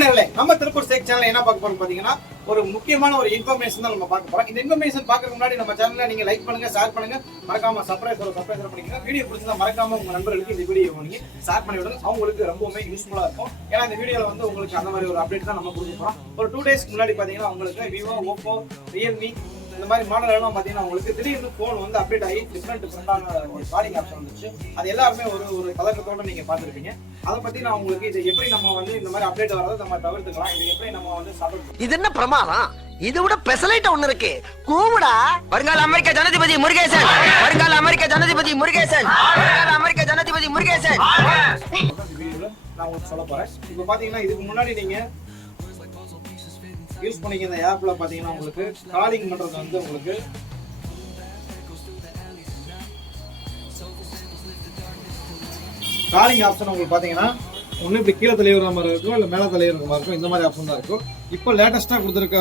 நம்ம திருப்பூர் சேக் சேனல் என்ன பார்க்க போறோம் பாத்தீங்கன்னா ஒரு முக்கியமான ஒரு இன்ஃபர்மேஷன் தான் நம்ம பார்க்க போறோம். இந்த இன்ஃபர்மேஷன் பார்க்கறதுக்கு முன்னாடி நம்ம சேனல்ல நீங்க லைக் பண்ணுங்க ஷேர் பண்ணுங்க. மறக்காம சப்ஸ்கிரைப் ஒரு சப்ஸ்கிரைப் பண்ணிக்கங்க வீடியோ பிடிச்சா மறக்காம உங்க நண்பர்களுக்கு இந்த வீடியோ நீங்க ஷேர் பண்ணி விடுங்க. அவங்களுக்கு ரொம்பவுமே யூஸ்ஃபுல்லா இருக்கும். ஏன்னா இந்த வீடியோல வந்து உங்களுக்கு அந்த மாதிரி ஒரு அப்டேட் தான் நம்ம கொடுக்க போறோம். ஒரு டூ டேஸ்க்கு முன்னாடி பாத்தீங்கன்னா உங்களுக்கு விவோ ஓப்போ ரியல்மி இந்த மாதிரி மாடல் எல்லாம் பாத்தீங்கன்னா உங்களுக்கு திடீர்னு போன் வந்து அப்டேட் ஆகி டிஃப்ரெண்ட் டிஃப்ரெண்டான காலிங் ஆப்ஷன் வந்துச்சு. அது எல்லாருமே ஒரு ஒரு கலக்கத்தோட நீங்க பார்த்துருப்பீங்க. அதை பத்தி நான் உங்களுக்கு இது எப்படி நம்ம வந்து இந்த மாதிரி அப்டேட் வரதை நம்ம தவிர்த்துக்கலாம். இது எப்படி நம்ம வந்து சாப்பிட்டு இது என்ன பிரமாதம்? இது விட பெசலைட் ஒண்ணு இருக்கு. கூவுடா. வருங்கால அமெரிக்க ஜனாதிபதி முருகேசன். வருங்கால அமெரிக்க ஜனாதிபதி முருகேசன். வருங்கால அமெரிக்க ஜனாதிபதி முருகேசன். நான் உங்களுக்கு சொல்ல போறேன். இப்போ பாத்தீங்கன்னா இதுக்கு முன்னாடி நீங்க யூஸ் பண்ணிக்க இந்த ஆப்பில் பார்த்தீங்கன்னா உங்களுக்கு காலிங் பண்ணுறது வந்து உங்களுக்கு காலிங் ஆப்ஷன் உங்களுக்கு பார்த்தீங்கன்னா ஒன்று இப்படி கீழே தலைவர் மாதிரி இருக்கும் இல்லை மேலே தலைவர் மாதிரி இருக்கும் இந்த மாதிரி ஆப்ஷன் தான் இருக்கும். இப்போ லேட்டஸ்ட்டாக கொடுத்துருக்க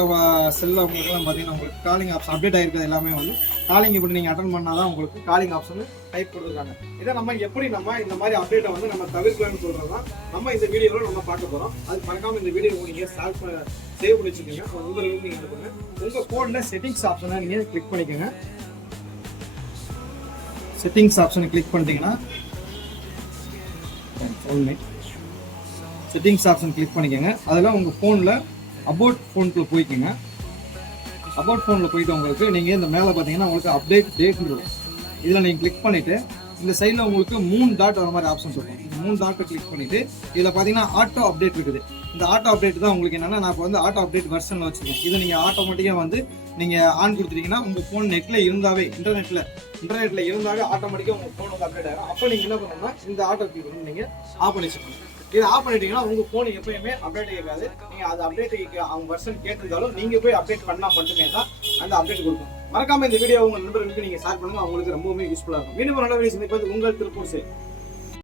செல்லில் அவங்களுக்குலாம் பார்த்தீங்கன்னா உங்களுக்கு காலிங் ஆப்ஷன் அப்டேட் ஆகிருக்கிறது எல்லாமே வந்து. காலிங் இப்படி நீங்கள் அட்டன் பண்ணால் தான் உங்களுக்கு காலிங் ஆப்ஷன் டைப் கொடுத்துருக்காங்க. இதை நம்ம எப்படி நம்ம இந்த மாதிரி அப்டேட்டை வந்து நம்ம தவிர்க்கலாம்னு சொல்கிறது தான் நம்ம இந்த வீடியோவில் நம்ம பார்க்க போகிறோம் அது மறக்காமல் இந்த வீடியோ நீங்கள் சேவ் சேவ் பண்ணி வச்சுக்கோங்க. உங்கள் ரூம் நீங்கள் எடுத்துங்க உங்கள் ஃபோனில் செட்டிங்ஸ் ஆப்ஷனை நீங்கள் கிளிக் பண்ணிக்கோங்க. செட்டிங்ஸ் ஆப்ஷனை கிளிக் பண்ணிட்டீங்கன்னா செட்டிங்ஸ் ஆப்ஷன் கிளிக் பண்ணிக்கோங்க. அதில் உங்கள் ஃபோனில் அபவுட் ஃபோனுக்குள்ள போய்க்கோங்க. அபவுட் ஃபோனில் போயிட்டு உங்களுக்கு நீங்கள் இந்த மேலே பார்த்தீங்கன்னா உங்களுக்கு அப்டேட் டேட் இருக்கும் இதில் நீங்கள் கிளிக் பண்ணிவிட்டு இந்த சைடில் உங்களுக்கு மூணு டாட் வர மாதிரி ஆப்ஷன்ஸ் இருக்கும். மூணு டாட்டை கிளிக் பண்ணிவிட்டு இதில் பார்த்தீங்கன்னா ஆட்டோ அப்டேட் இருக்குது. இந்த ஆட்டோ அப்டேட் தான் உங்களுக்கு என்னென்னா நான் இப்போ வந்து ஆட்டோ அப்டேட் வெர்ஷனில் வச்சுருக்கேன். இதை நீங்கள் ஆட்டோமேட்டிக்காக வந்து நீங்கள் ஆன் கொடுத்துட்டீங்கன்னா உங்கள் ஃபோன் நெட்டில் இருந்தாவே இன்டர்நெட்டில் இன்டர்நெட்டில் இருந்தாவே ஆட்டோமேட்டிக்காக உங்கள் ஃபோன் வந்து அப்டேட் ஆகும் அப்போ நீங்கள் என்ன பண்ணணும்னா இந்த ஆட்டோ கிளிக் பண்ணி நீங்கள் ஆஃப் பண்ணி வச்சுக்கணும் இதை ஆஃப் பண்ணிட்டீங்கன்னா உங்க போன் எப்பயுமே அப்டேட் ஆகாது. நீங்க அது அப்டேட் அவங்க வருஷன் கேட்டிருந்தாலும் நீங்க போய் அப்டேட் பண்ணா மட்டுமே தான் அந்த அப்டேட் கொடுக்கும். மறக்காம இந்த வீடியோ உங்க நண்பர்களுக்கு நீங்க ஷேர் பண்ணுங்க. அவங்களுக்கு ரொம்பவுமே யூஸ்ஃபுல்லா இருக்கும். மீண்டும் நல்ல வீடியோ சந்திப்பது உங்கள் திருப்பூர் சே